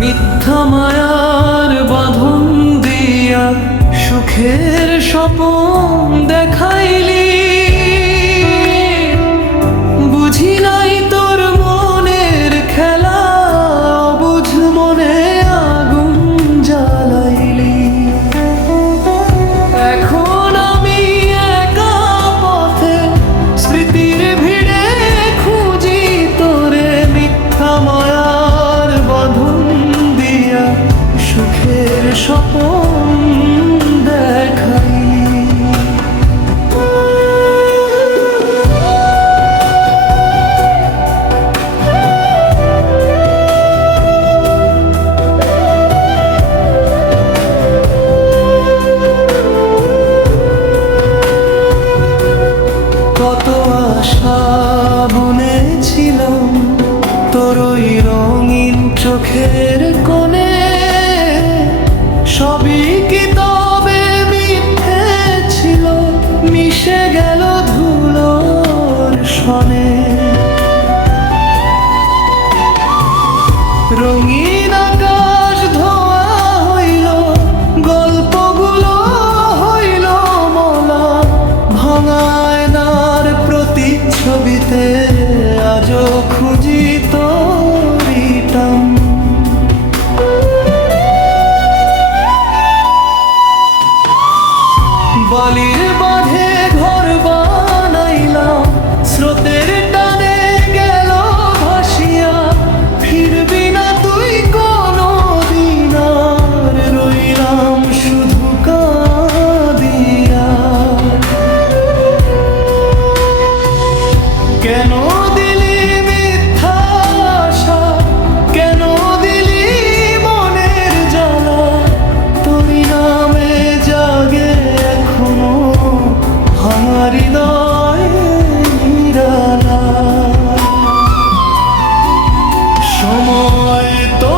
মিথ্যা মায়ার বাঁধন দিয়া সুখের স্বপন দেখাইলি। বুঝি নাই তোর মনের খেলা, বুঝ মনে আগুন জ্বালাইলি। এখন আমি একা পথে স্মৃতির ভিড়ে খুঁজি তোরে, মিথ্যা মায়ার বাঁধন দিয়া সুখের স্বপন দেখাই। কত আশা বুনেছিলাম তোর ওই রঙিন চোখের কোণে, সবই কি তবে মিথ্যে ছিল, মিশে গেল ধুলোর সনে। রঙিন আকাশ ধোয়া হইল, গল্পগুলো হইল মলা, ভাঙায় নার প্রতিচ্ছবিতে আজও খুঁজি তোরই টান। বালির বাঁধে ঘর বানাইলাম, স্রোতের টানে গেল ভাসিয়া, ফিরবি না তুই কোনো দিন আর, রইলাম শুধু কাঁদিয়া। কেন দিলি মিথ্যা আশা, কেন দিলি মনের জ্বালা, তোরই নামে জাগে এখনো আমার হৃদয় নিরালা। সময় তো